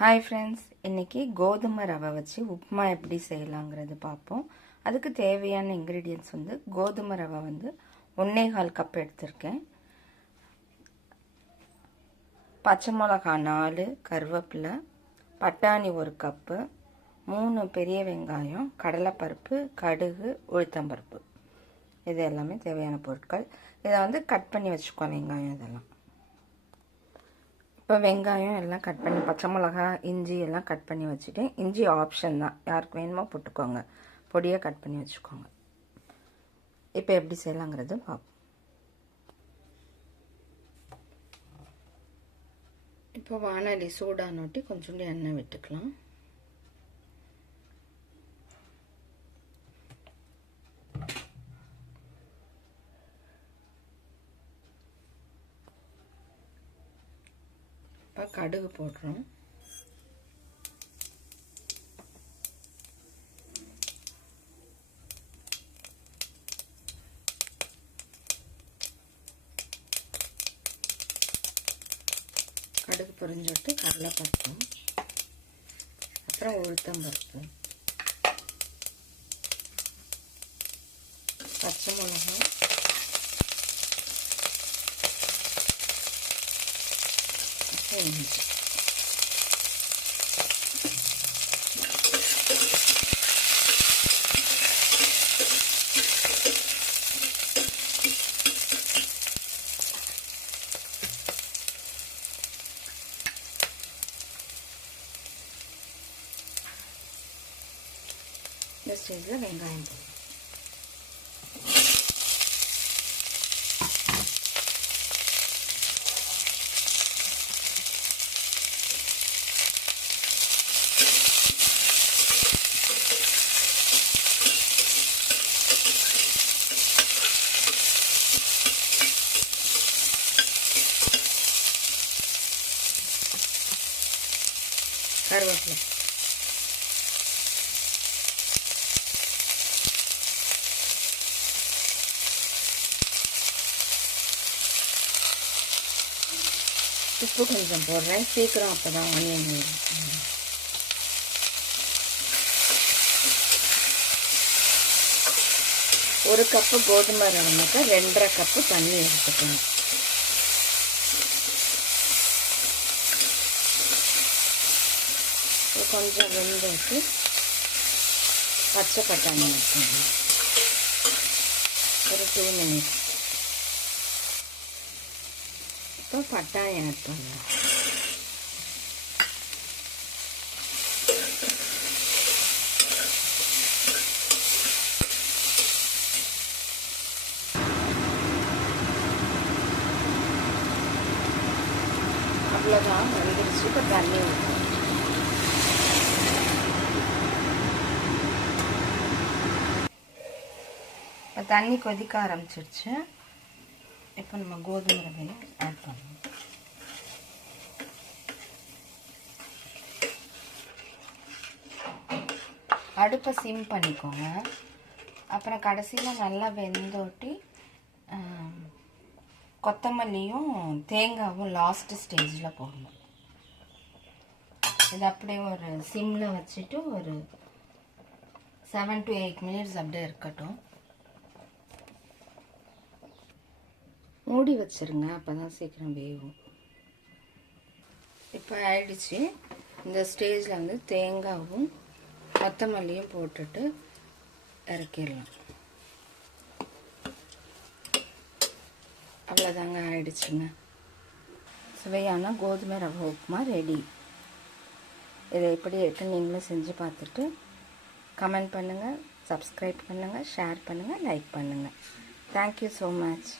Hi friends, இன்றைக்கி கோதுமை ரவை வச்சு உப்புமா எப்படி செய்யலாங்கிறது பார்ப்போம். அதுக்கு தேவையான இன்க்ரீடியன்ட்ஸ் கோதுமை ரவை 1.25 கப் எடுத்திருக்கேன். பச்சை மிளகா 4, கருவேப்பிலை, பட்டாணி 1 கப்பு, 3 பெரிய வெங்காயம், கடலைப்பருப்பு, கடுகு, உளுத்தம்பருப்பு. இது எல்லாமே தேவையான பொருட்கள். இதை கட் பண்ணி வச்சுக்கோ. வெங்காயம் இதெல்லாம் இப்போ வெங்காயம் எல்லாம் கட் பண்ணி, பச்சை மிளகா, இஞ்சி எல்லாம் கட் பண்ணி வச்சுட்டேன். இஞ்சி ஆப்ஷன் தான், யாருக்கு வேணுமோ போட்டுக்கோங்க. பொடியாக கட் பண்ணி வச்சுக்கோங்க. இப்போ எப்படி செய்யலாங்கிறது பார்ப்போம். இப்போ வானொலி சூடானோட்டி கொஞ்சோண்டு எண்ணெய் விட்டுக்கலாம். இப்போ கடுகு போடுறோம். கடுகு பொரிஞ்சிட்டு கடலைப்பருப்பு, அப்புறம் உளுத்தம்பருப்பு, பச்சை மிளகாய், இஞ்சி. இந்த ஸ்டேஜில் வெங்காயம் போடும். கருவேப்பிலை, உப்பு கொஞ்சம் போடுறேன், சீக்கிரம் அப்போ தான் ஆனியன் வரும். 1 கப்பு கோதுமை ரவைனாக்கா 2.5 கப்பு தண்ணி எடுத்துக்கணும். கொஞ்சம் வெந்துட்டு பச்சை பட்டாணி எடுத்துக்கணும். ஒரு 2 மினிட்ஸ். இப்போ பட்டாணி ஆட் பண்ணலாம். அவ்வளோதான், வந்துருச்சு. இப்போ தண்ணி ஊற்றணும். இப்போ தண்ணி கொதிக்க ஆரம்பிச்சிருச்சு. இப்போ நம்ம கோதுமை ரவையை ஆட் பண்ணணும். அடுப்பை சிம் பண்ணிக்கோங்க. அப்புறம் கடைசியில் நல்லா வெந்தோட்டி கொத்தமல்லியும் தேங்காயும் லாஸ்ட் ஸ்டேஜில் போடணும். இது அப்படியே ஒரு சிம்மில் வச்சுட்டு ஒரு 7 to 8 மினிட்ஸ் அப்படியே இருக்கட்டும். மூடி வச்சுருங்க, அப்போ தான் சீக்கிரம் வேகும். இப்போ ஆயிடுச்சு. இந்த ஸ்டேஜில் தேங்காயும் கொத்தமல்லியும் போட்டுட்டு இறக்கிடலாம். அவ்வளோதாங்க, ஆயிடுச்சுங்க. சுவையான கோதுமை ரவை உப்புமா ரெடி. இதை எப்படி இருக்குன்னு நீங்களும் செஞ்சு பார்த்துட்டு கமெண்ட் பண்ணுங்கள், சப்ஸ்கிரைப் பண்ணுங்கள், ஷேர் பண்ணுங்கள், லைக் பண்ணுங்கள். Thank you so much.